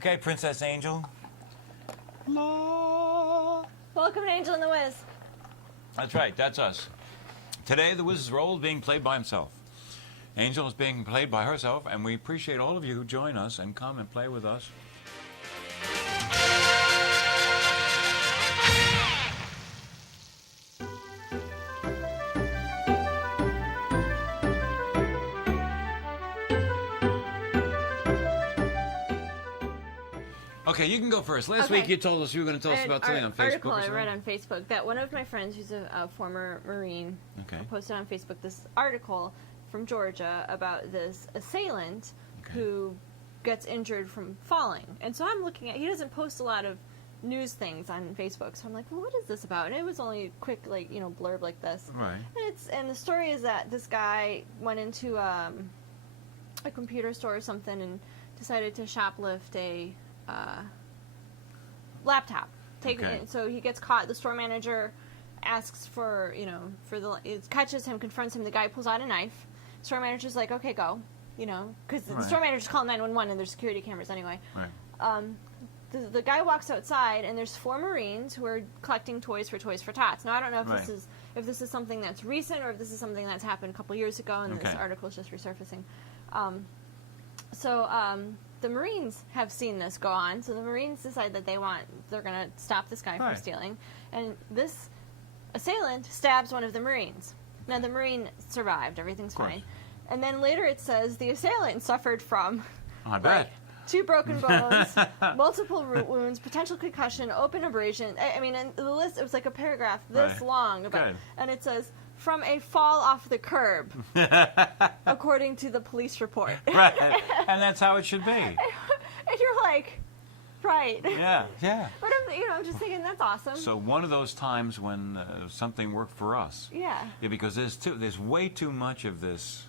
Okay, Princess Angel. La. Welcome to Angel and the Wiz. That's right, that's us. Today, the Wiz's role is being played by himself. Angel is being played by herself, and we appreciate all of you who join us and come and play with us. Okay, you can go first. Last week you told us you were going to tell us about something on Facebook. Article I read on Facebook that one of my friends, who's a former Marine, posted on Facebook this article from Georgia about this assailant who gets injured from falling. And so I'm looking at, he doesn't post a lot of news things on Facebook, so I'm like, well, what is this about? And it was only a quick, blurb like this. Right. And the story is that this guy went into a computer store or something and decided to shoplift a laptop. So he gets caught. The store manager asks for it catches him, confronts him. The guy pulls out a knife. Store manager's like, okay, go, because the store manager's calling 911 and there's security cameras anyway. Right. The guy walks outside and there's 4 Marines who are collecting toys for Tots. Now I don't know if this is something that's recent or if this is something that's happened a couple years ago and this article is just resurfacing. The Marines have seen this go on, so the Marines decide that they're going to stop this guy from stealing. And this assailant stabs one of the Marines. Now, the Marine survived. Everything's fine. And then later it says the assailant suffered from 2 broken bones, multiple wounds, potential concussion, open abrasion. I mean, and the list, it was like a paragraph this long. And it says, from a fall off the curb, according to the police report. Right, and that's how it should be. And you're like, right. Yeah. But I'm just thinking that's awesome. So one of those times when something worked for us. Yeah. Because there's way too much of this.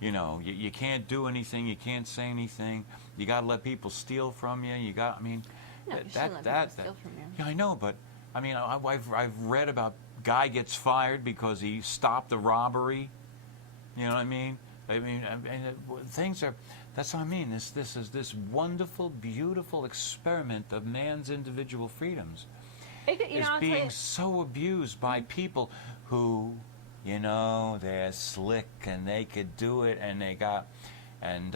You can't do anything. You can't say anything. You got to let people steal from you. You got. I mean, no, you shouldn't let people steal from you. Yeah, I know, but I mean, I've read about. Guy gets fired because he stopped the robbery. You know what I mean? Things are. That's what I mean. This is this wonderful, beautiful experiment of man's individual freedoms is being so abused by people who, they're slick and they could do it and they got. And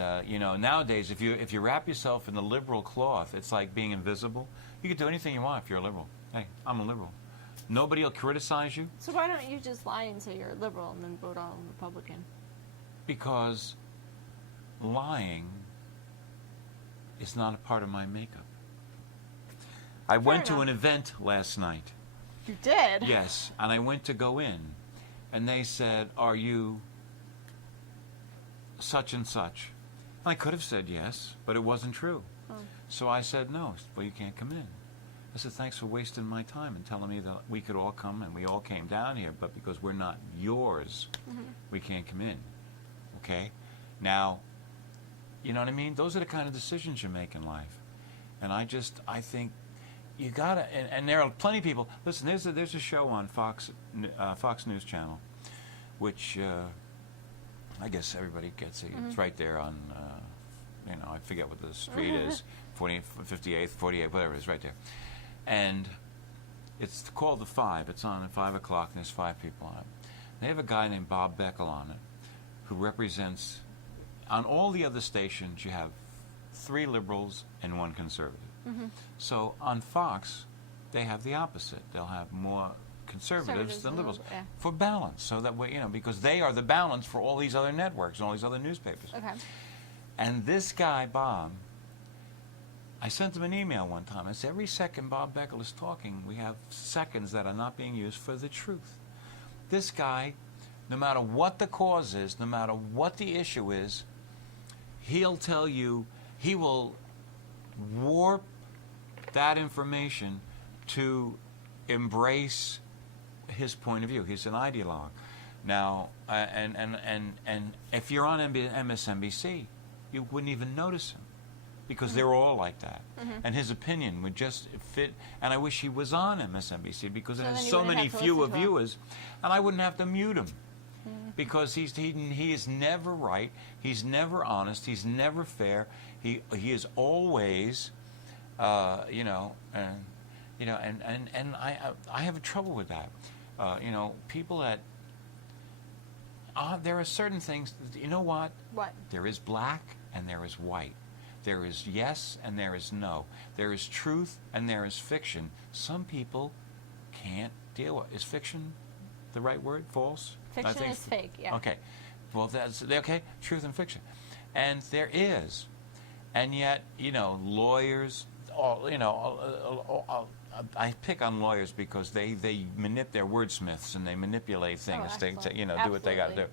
nowadays, if you wrap yourself in the liberal cloth, it's like being invisible. You can do anything you want if you're a liberal. Hey, I'm a liberal. Nobody will criticize you. So why don't you just lie and say you're a liberal and then vote all Republican? Because lying is not a part of my makeup. I went to an event last night. You did? Yes, and I went to go in, and they said, "Are you such and such?" And I could have said yes, but it wasn't true. Oh. So I said no. Well, you can't come in. I said, thanks for wasting my time and telling me that we could all come, and we all came down here, but because we're not yours, we can't come in. Okay? Now, you know what I mean? Those are the kind of decisions you make in life. And I think you gotta, and there are plenty of people, listen, there's a show on Fox News Channel, which I guess everybody gets it. It's right there on, I forget what the street is, 58th, 48th, whatever it is, right there. And it's called The Five. It's on at 5 o'clock, and there's 5 people on it. They have a guy named Bob Beckel on it, who represents, on all the other stations, you have 3 liberals and 1 conservative. So on Fox, they have the opposite. They'll have more conservatives than liberals for balance, so that way, because they are the balance for all these other networks and all these other newspapers. Okay. And this guy, Bob, I sent him an email one time. I said, every second Bob Beckel is talking, we have seconds that are not being used for the truth. This guy, no matter what the cause is, no matter what the issue is, he'll tell you, he will warp that information to embrace his point of view. He's an ideologue. Now, and if you're on MSNBC, you wouldn't even notice him, because they're all like that. And his opinion would just fit. And I wish he was on MSNBC, because it has so many fewer viewers, and I wouldn't have to mute him. because he is never right. He's never honest. He's never fair. He is always, you know, and I have trouble with that. You know, people that there are certain things. You know what? What? There is black and there is white. There is yes and there is no. There is truth and there is fiction. Some people can't deal with. Is fiction the right word? False? Fiction is fake, yeah. Okay. Well, that's okay. Truth and fiction. And there is. And yet, you know, lawyers, you know, I pick on lawyers because they they're wordsmiths and they manipulate things. They you know, do what they got to do.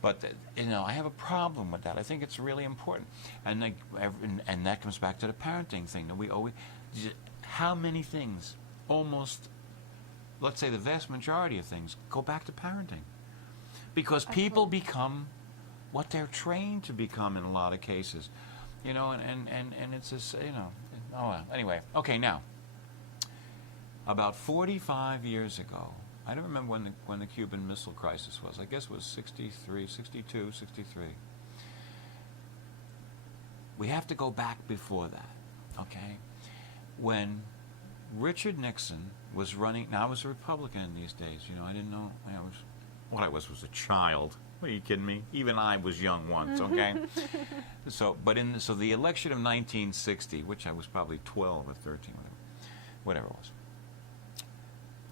But you know, I have a problem with that. I think it's really important, and that comes back to the parenting thing. That we always, how many things, almost, let's say the vast majority of things, go back to parenting, because people become what they're trained to become in a lot of cases, you know, and it's just, you know, oh well. Anyway, okay, now, about 45 years ago. I don't remember when the Cuban Missile Crisis was. I guess it was 63, 62, 63. We have to go back before that, okay? When Richard Nixon was running, now I was a Republican in these days, you know, I didn't know, what I was a child. What, are you kidding me? Even I was young once, okay? So the election of 1960, which I was probably 12 or 13, whatever it was.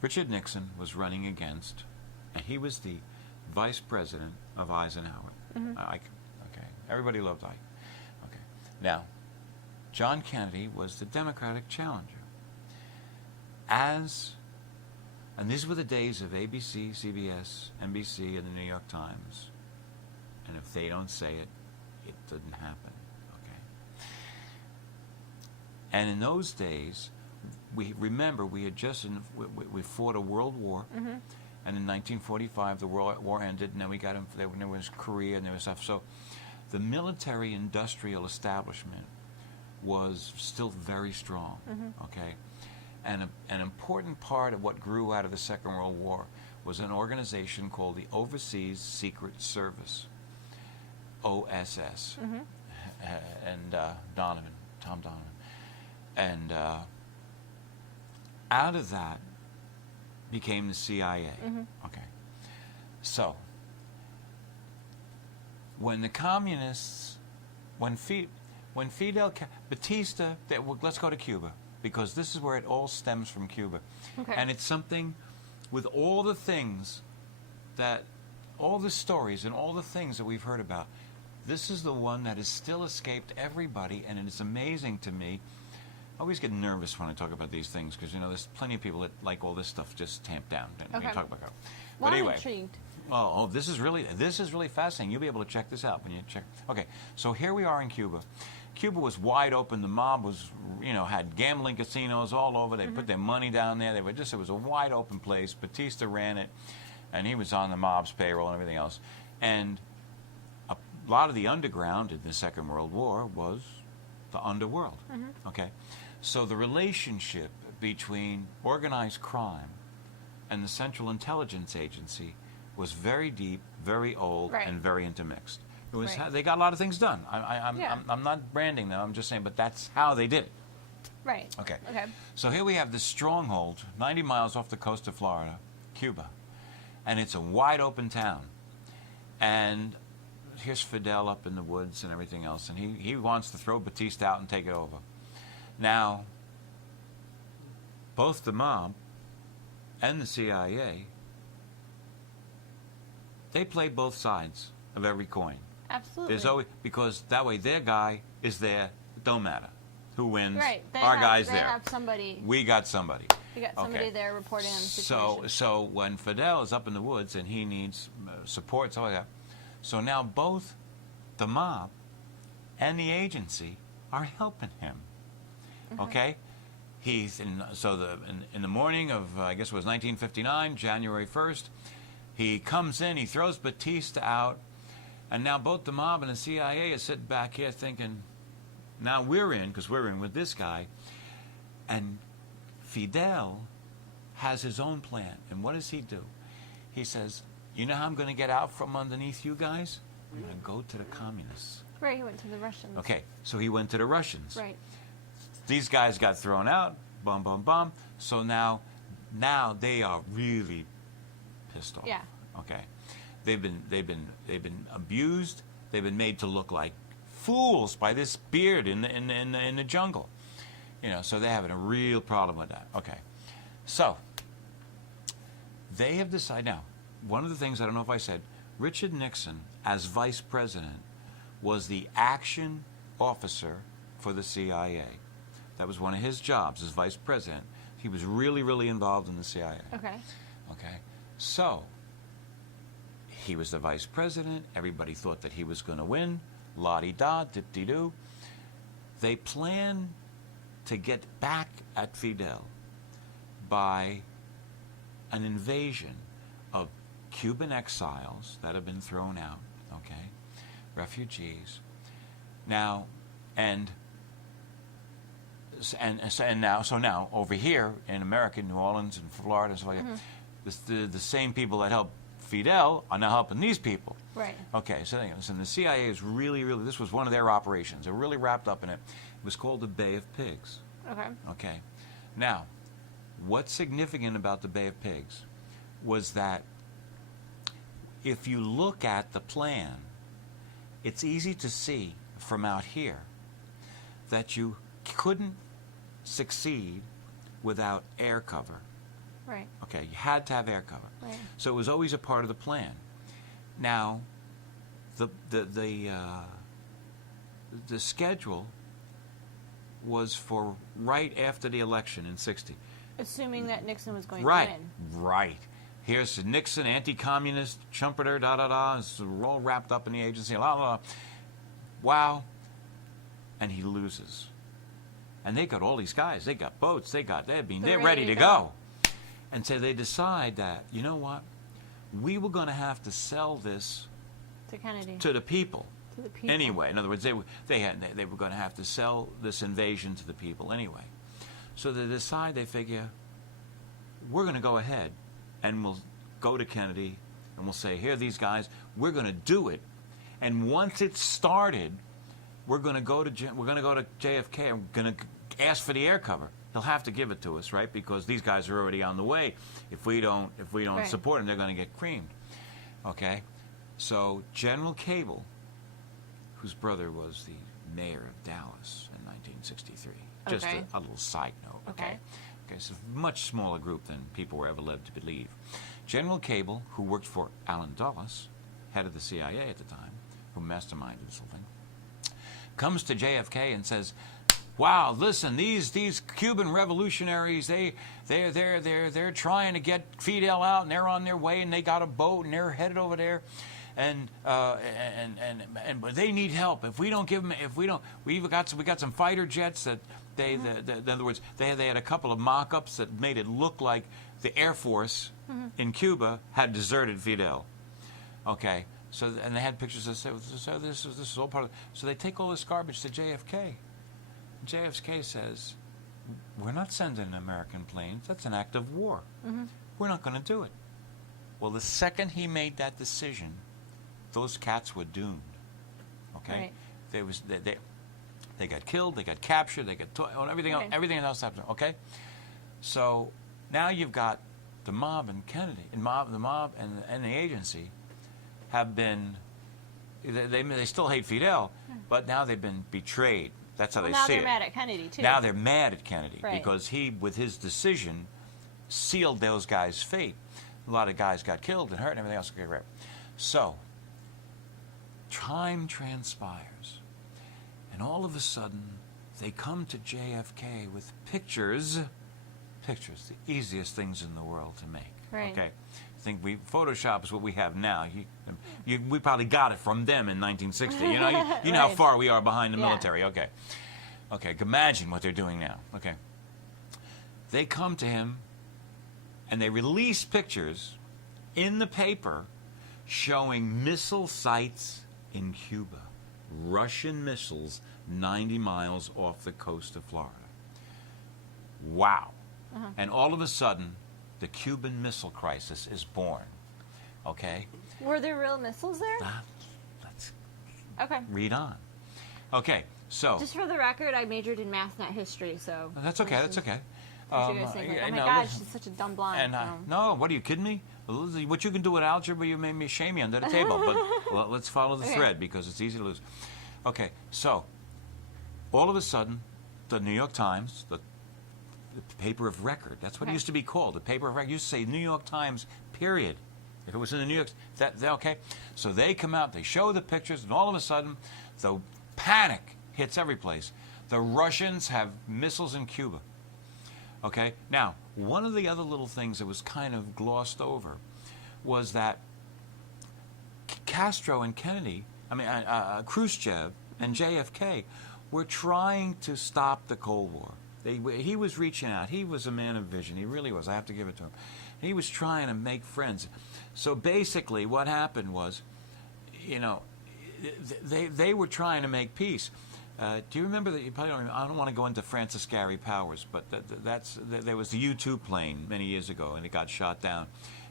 Richard Nixon was running against, and he was the vice president of Eisenhower. Okay, everybody loved Ike. Okay, now, John Kennedy was the Democratic challenger. And these were the days of ABC, CBS, NBC, and the New York Times. And if they don't say it, it didn't happen. Okay. And in those days, we had just we fought a world war, and in 1945 the world war ended, and then we got there was Korea and there was stuff. So the military-industrial establishment was still very strong. Okay, and an important part of what grew out of the Second World War was an organization called the Overseas Secret Service, OSS, and Tom Donovan, and out of that became the CIA. Okay. So, when the communists, when Fidel, Batista, let's go to Cuba, because this is where it all stems from Cuba. Okay. And it's something with all the things all the stories and all the things that we've heard about, this is the one that has still escaped everybody, and it is amazing to me. I always get nervous when I talk about these things because, you know, there's plenty of people that like all this stuff just tamped down. When you talk about it. Well, but anyway, I'm intrigued. Oh, this is really fascinating. You'll be able to check this out when you check. Okay, so here we are in Cuba. Cuba was wide open. The mob was, you know, had gambling casinos all over. They put their money down there. It was a wide open place. Batista ran it, and he was on the mob's payroll and everything else. And a lot of the underground in the Second World War was the underworld. Okay. So the relationship between organized crime and the Central Intelligence Agency was very deep, very old, and very intermixed. It was they got a lot of things done. I'm not branding them. I'm just saying, but that's how they did it. Right. Okay. So here we have this stronghold, 90 miles off the coast of Florida, Cuba, and it's a wide open town. And here's Fidel up in the woods and everything else, and he wants to throw Batista out and take it over. Now, both the mob and the CIA, they play both sides of every coin. Absolutely. There's always, because that way their guy is there. It don't matter who wins. Right. Our guy's there. They have somebody. We got somebody. We got somebody there reporting on the situation. So when Fidel is up in the woods and he needs support, so like that. So now both the mob and the agency are helping him. Okay, he's in the morning of I guess it was 1959, January 1st. He comes in, he throws Batista out, and now both the mob and the CIA are sitting back here thinking, now we're in because we're in with this guy, and Fidel has his own plan. And what does he do? He says, you know how I'm going to get out from underneath you guys? I'm going to go to the communists. Right, he went to the Russians. Okay, so he went to the Russians. Right. These guys got thrown out, bum, bum, bum. So now they are really pissed off. Yeah. Okay, they've been abused. They've been made to look like fools by this beard in the jungle. You know, so they're having a real problem with that. Okay, so they have decided now. One of the things, I don't know if I said, Richard Nixon, as vice president, was the action officer for the CIA. That was one of his jobs as vice president. He was really, really involved in the CIA. Okay. Okay. So, he was the vice president. Everybody thought that he was going to win. La-di-da, dip-de-doo. They planned to get back at Fidel by an invasion of Cuban exiles that have been thrown out, okay, refugees. Now, so now over here in America, New Orleans and Florida and stuff like that, the same people that helped Fidel are now helping these people. Right. Okay, so the CIA is really, this was one of their operations. They're really wrapped up in it. It was called the Bay of Pigs. Okay. Okay. Now, what's significant about the Bay of Pigs was that if you look at the plan, it's easy to see from out here that you couldn't succeed without air cover. Right. Okay, you had to have air cover. Right. So it was always a part of the plan. Now, the schedule was for right after the election in '60. Assuming that Nixon was going to Right, win. right. Here's Nixon, anti-communist, trumpeter, da-da-da. It's all wrapped up in the agency, la, la, la. Wow. And he loses. And they got all these guys. They got boats. They're ready to go. And so they decide that, you know what? We were going to have to sell this To Kennedy. to the people. To the people. Anyway, in other words, they were going to have to sell this invasion to the people anyway. So they decide, they figure, we're going to go ahead and we'll go to Kennedy and we'll say, here, these guys, we're going to do it. And once it's started, we're going to go to JFK and we're going to ask for the air cover. He'll have to give it to us, right? Because these guys are already on the way. If we don't Right. support them, they're going to get creamed. Okay? So General Cable, whose brother was the mayor of Dallas in 1963. Just Okay. a little side note, okay? Okay. Okay, so a much smaller group than people were ever led to believe. General Cable, who worked for Allen Dulles, head of the CIA at the time, who masterminded this whole thing, comes to JFK and says, "Wow, listen, these Cuban revolutionaries, they're trying to get Fidel out, and they're on their way, and they got a boat, and they're headed over there, and but they need help. If we don't give them, we got some fighter jets that in other words, they had a couple of mock-ups that made it look like the Air Force in Cuba had deserted Fidel. Okay, so and they had pictures that said, so this is all part of. So they take all this garbage to JFK. JFK says, we're not sending American planes. That's an act of war. We're not going to do it. Well, the second he made that decision, those cats were doomed. Okay, Right. They got killed, they got captured, they got everything else. Right. Everything else happened. Okay, so now you've got the mob and Kennedy, and the mob and the agency have been. They still hate Fidel, but now they've been betrayed. That's how they now see they're it. mad at Kennedy too. Now they're mad at Kennedy Right. because he, with his decision, sealed those guys' fate. A lot of guys got killed and hurt and everything else. Okay, right. So, time transpires, and all of a sudden, they come to JFK with pictures. Pictures, the easiest things in the world to make. Right. Okay. I think Photoshop is what we have now. We probably got it from them in 1960. You know, you know how Right. far we are behind the Yeah. military. Okay. Okay, imagine what they're doing now. Okay. They come to him and they release pictures in the paper showing missile sites in Cuba. Russian missiles 90 miles off the coast of Florida. Wow. And all of a sudden, the Cuban Missile Crisis is born. Okay? Were there real missiles there? Let's Okay. read on. Okay, so... Just for the record, I majored in math, not history, so... That's okay, that's okay. You guys think, like, oh my no, God, listen. she's such a dumb blonde. And no, what are you kidding me? What you can do with algebra, you made me shame you under the table. But well, let's follow the thread because it's easy to lose. Okay, so all of a sudden, the New York Times, the paper of record, that's what it used to be called, the paper of record. Used to say New York Times, period. If it was in the New York, okay. So they come out, they show the pictures, and all of a sudden, the panic hits every place. The Russians have missiles in Cuba. Okay? Now, one of the other little things that was kind of glossed over was that Castro and Kennedy, Khrushchev and JFK were trying to stop the Cold War. He was reaching out. He was a man of vision. He really was. I have to give it to him. He was trying to make friends. So basically what happened was, they were trying to make peace. Do you remember that? You probably don't remember. I don't want to go into Francis Gary Powers, but there was the U-2 plane many years ago, and it got shot down.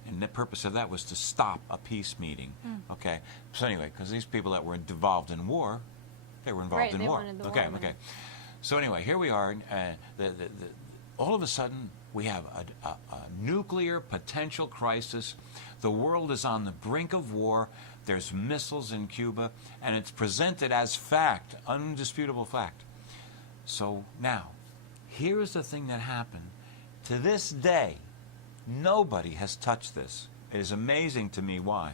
And the purpose of that was to stop a peace meeting. Okay. So anyway, because these people that were involved in war, they were involved in war. Okay. So anyway, here we are. All of a sudden, we have a nuclear potential crisis. The world is on the brink of war. There's missiles in Cuba, and it's presented as fact, undisputable fact. So now, here's the thing that happened. To this day, nobody has touched this. It is amazing to me why.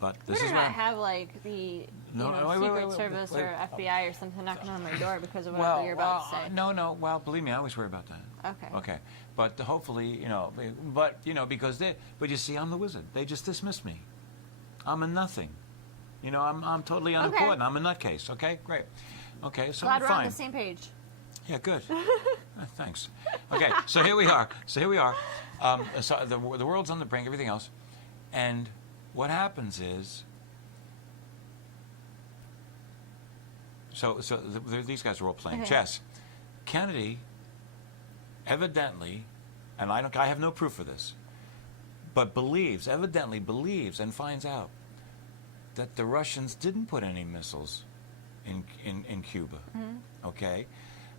But this is not have like the Secret Service or FBI or something knocking on my door because of what you're about to say. No. Well, believe me, I always worry about that. Okay. But hopefully, because but you see, I'm the wizard. They just dismissed me. I'm a nothing. I'm totally unimportant. I'm a nutcase. Okay, great. Okay, so glad fine. we're on the same page. Yeah, good. Thanks. Okay, so here we are. So the world's on the brink, everything else. And what happens is, these guys are all playing chess. Kennedy, evidently, and I have no proof of this, but evidently believes and finds out that the Russians didn't put any missiles in Cuba, okay?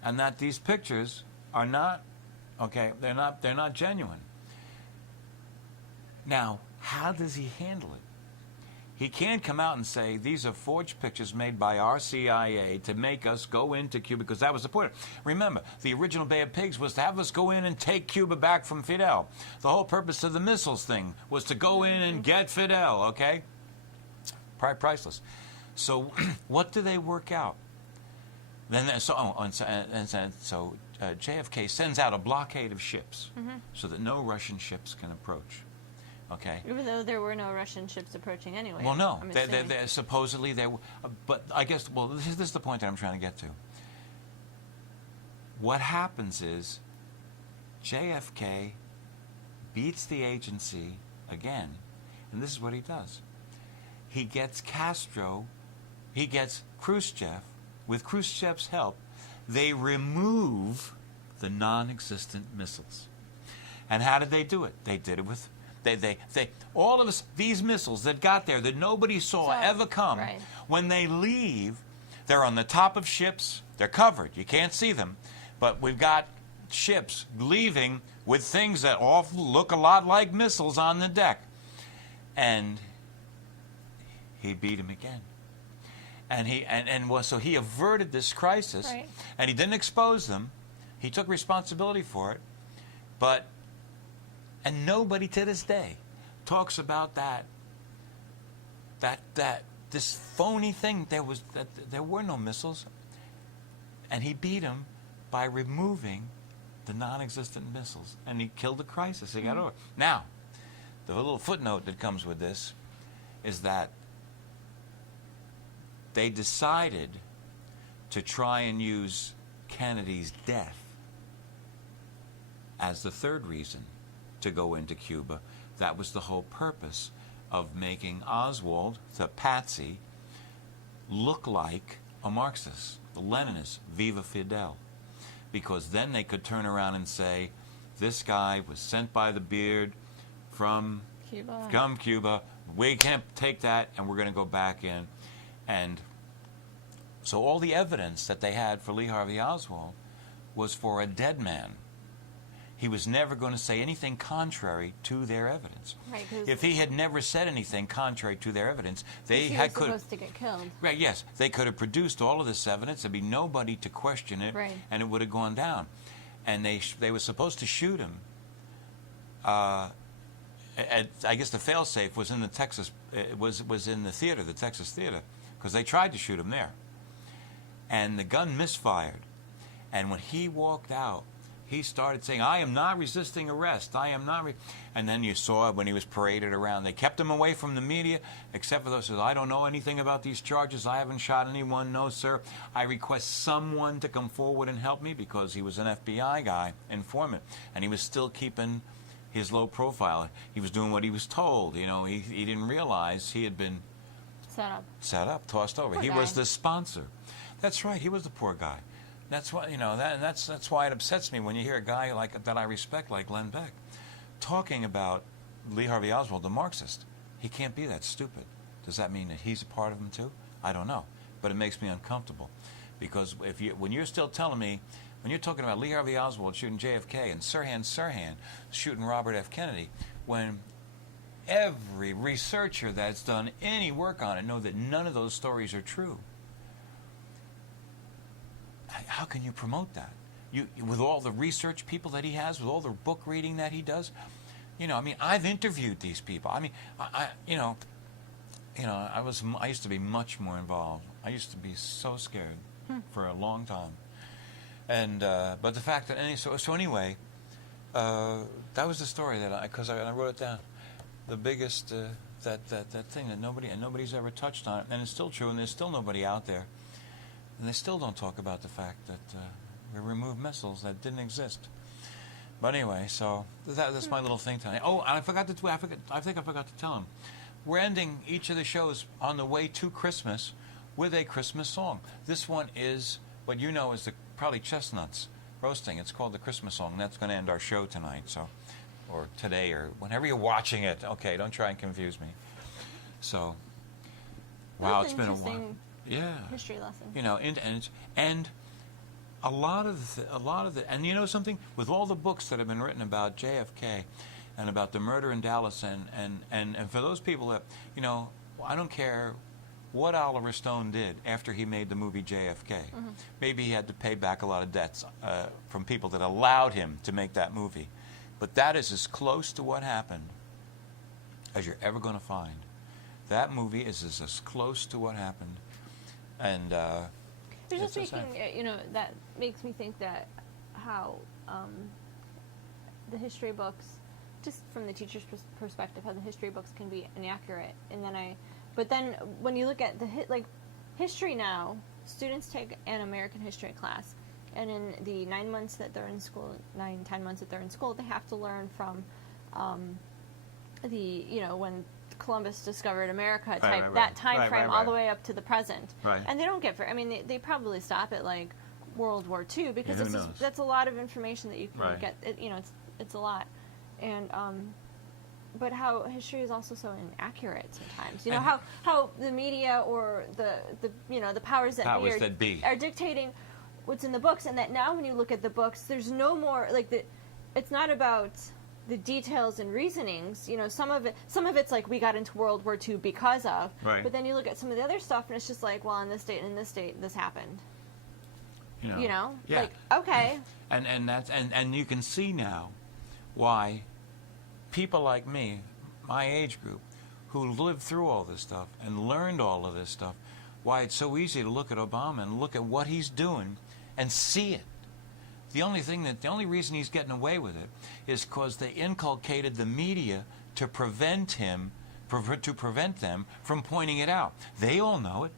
And that these pictures are not, okay, they're not genuine. Now, how does he handle it? He can't come out and say, these are forged pictures made by our CIA to make us go into Cuba, because that was the point. Remember, the original Bay of Pigs was to have us go in and take Cuba back from Fidel. The whole purpose of the missiles thing was to go in and get Fidel, okay? Priceless. So what do they work out? So JFK sends out a blockade of ships so that no Russian ships can approach. Okay. Even though there were no Russian ships approaching anyway. Well, no. Supposedly there were. But I guess, this is the point that I'm trying to get to. What happens is JFK beats the agency again, and this is what he does. He gets Khrushchev. With Khrushchev's help, they remove the non-existent missiles. And how did they do it? They did it with... all of these missiles that got there that nobody saw ever come, when they leave, they're on the top of ships. They're covered. You can't see them. But we've got ships leaving with things that all look a lot like missiles on the deck. And he beat him again. So he averted this crisis, and he didn't expose them. He took responsibility for it. And nobody to this day talks about this phony thing. There were no missiles, and he beat him by removing the non-existent missiles, and he killed the crisis. He got over. Now, the little footnote that comes with this is that they decided to try and use Kennedy's death as the third reason to go into Cuba. That was the whole purpose of making Oswald, the patsy, look like a Marxist, the Leninist, Viva Fidel. Because then they could turn around and say, this guy was sent by the beard from Cuba. Come Cuba, we can't take that, and we're going to go back in. And so all the evidence that they had for Lee Harvey Oswald was for a dead man. He was never going to say anything contrary to their evidence. Right, if he had never said anything contrary to their evidence, they he was supposed to get killed. Right, yes. They could have produced all of this evidence. There'd be nobody to question it, right. And it would have gone down. And they were supposed to shoot him. I guess the failsafe was in the Texas, was in the theater, the Texas theater, because they tried to shoot him there. And the gun misfired. And when he walked out, he started saying, "I am not resisting arrest. I am not." And then you saw when he was paraded around, they kept him away from the media, except for those who said, "I don't know anything about these charges. I haven't shot anyone. No, sir. I request someone to come forward and help me," because he was an FBI guy, informant, and he was still keeping his low profile. He was doing what he was told. You know, he didn't realize he had been set up, tossed over. He was the sponsor. That's right. He was the poor guy. That's why, you know, that's why it upsets me when you hear a guy like that I respect, like Glenn Beck, talking about Lee Harvey Oswald, the Marxist. He can't be that stupid. Does that mean that he's a part of him too? I don't know, but it makes me uncomfortable, because when you're still telling me, when you're talking about Lee Harvey Oswald shooting JFK and Sirhan shooting Robert F. Kennedy, when every researcher that's done any work on it know that none of those stories are true. How can you promote that? With all the research people that he has, with all the book reading that he does, you know. I mean, I've interviewed these people. I mean, I used to be much more involved. I used to be so scared for a long time. And but the fact that anyway, that was the story that because I wrote it down. The biggest that thing that nobody's ever touched on it, and it's still true, and there's still nobody out there. And they still don't talk about the fact that we removed missiles that didn't exist. But anyway, so that's my little thing tonight. Oh, and I think I forgot to tell him. We're ending each of the shows on the way to Christmas with a Christmas song. This one is what you know is probably chestnuts roasting. It's called the Christmas song. And that's going to end our show tonight, so, or today, or whenever you're watching it. Okay, don't try and confuse me. So, wow, it's been a while. Yeah, history lesson. You know, and a lot of the, and you know something, with all the books that have been written about JFK and about the murder in Dallas, and for those people that, you know, I don't care what Oliver Stone did after he made the movie JFK. Mm-hmm. Maybe he had to pay back a lot of debts from people that allowed him to make that movie, but that is as close to what happened as you're ever going to find. That movie is as close to what happened. And just speaking, you know, that makes me think that how the history books, just from the teacher's perspective, how the history books can be inaccurate. And then but then when you look at history now, students take an American history class, and in the 9 months that they're in school, 10 months that they're in school, they have to learn from when Columbus discovered America type, that time frame all the way up to the present. Right. And they don't get they probably stop at like World War II, because that's a lot of information that you can get. You know, it's a lot. And but how history is also so inaccurate sometimes. You know, how the media or the powers that be are dictating what's in the books, and that now when you look at the books, there's no more it's not about the details and reasonings. You know, some of it's like we got into World War II because of. Right. But then you look at some of the other stuff, and it's just like, well, in this date and this date, this happened. You know? Yeah. Like, okay. And you can see now why people like me, my age group, who lived through all this stuff and learned all of this stuff, why it's so easy to look at Obama and look at what he's doing and see it. The only reason he's getting away with it is because they inculcated the media to prevent them from pointing it out. They all know it.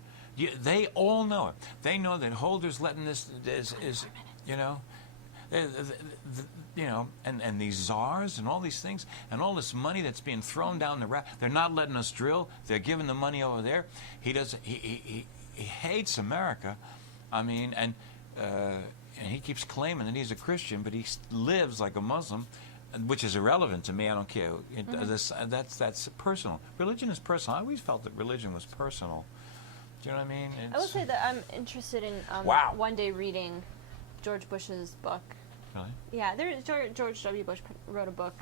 They all know it. They know that Holder's letting this is you know, and these czars and all these things and all this money that's being thrown down the route. They're not letting us drill. They're giving the money over there. He hates America. I mean, and he keeps claiming that he's a Christian, but he lives like a Muslim. which is irrelevant to me. I don't care. That's personal. Religion is personal. I always felt that religion was personal. Do you know what I mean? I will say that I'm interested in Wow. one day reading George Bush's book. Really? Yeah, George W. Bush wrote a book.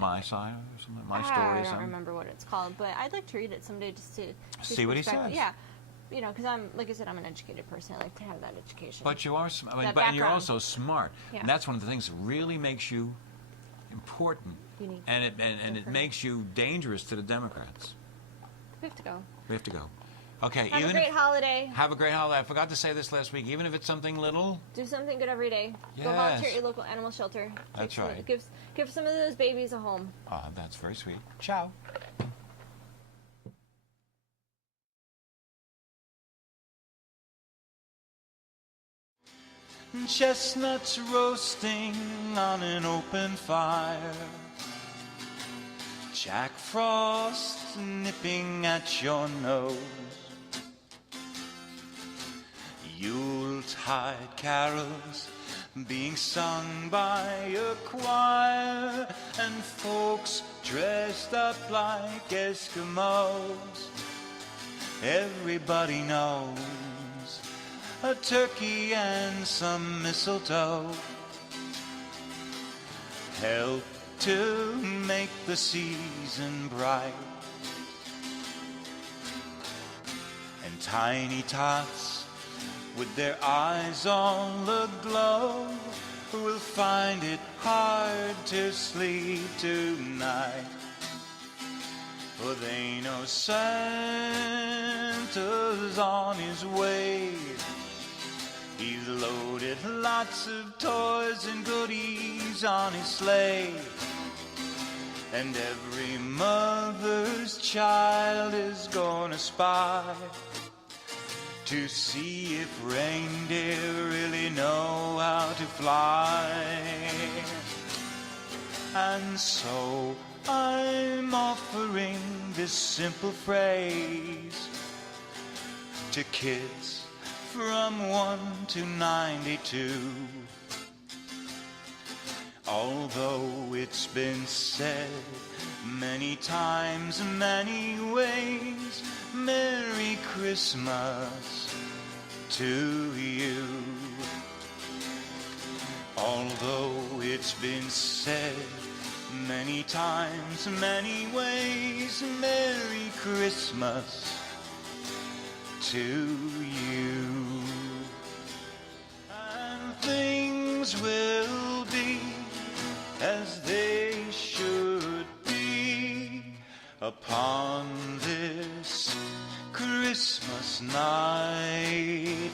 My side or something? My I story or don't something? remember what it's called, but I'd like to read it someday just to See what he says. Yeah, you know, because like I said, I'm an educated person. I like to have that education. But you are, and you're background. also smart, Yeah. and that's one of the things that really makes you important, Unique. and it makes you dangerous to the Democrats. We have to go. We have to go. Okay, Have a great holiday. Have a great holiday. I forgot to say this last week. Even if it's something little, Do something good every day. Go Yes. volunteer at your local animal shelter. That's right. Give some of those babies a home. that's very sweet. Ciao. Chestnuts roasting on an open fire, Jack Frost nipping at your nose, Yuletide carols being sung by a choir, and folks dressed up like Eskimos. Everybody knows a turkey and some mistletoe help to make the season bright. And tiny tots with their eyes all aglow will find it hard to sleep tonight, for they know Santa's on his way. He's loaded lots of toys and goodies on his sleigh, and every mother's child is gonna spy to see if reindeer really know how to fly. And so I'm offering this simple phrase to kids from 1 to 92. Although it's been said many times, many ways, Merry Christmas to you. Although it's been said many times, many ways, Merry Christmas to you. And things will be as they should be upon this Christmas night.